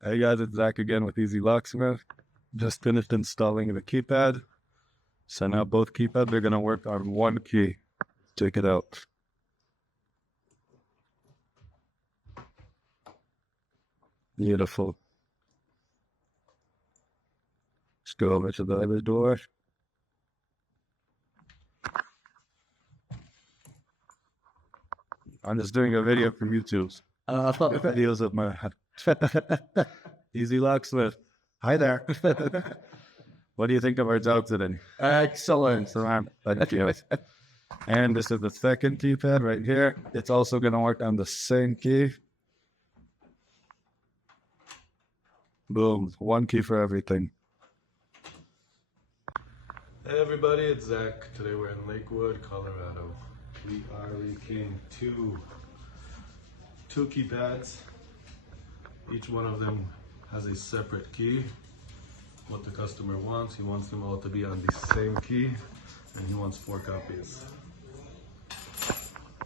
Hey guys, it's Zach again with Easy Locksmith. Just finished installing the keypad. So now both keypads are going to work on one key. Check it out. Beautiful. Let's go over to the other door. I'm just doing a video from YouTube. Videos of my Easy Locksmith. Hi there. What do you think of our job today? Excellent. Thank you. And this is the second keypad right here. It's also going to work on the same key. Boom. One key for everything. Hey everybody, it's Zach. Today we're in Lakewood, Colorado. We are rekeying two keypads. Each one of them has a separate key. What the customer wants, he wants them all to be on the same key, and he wants 4 copies.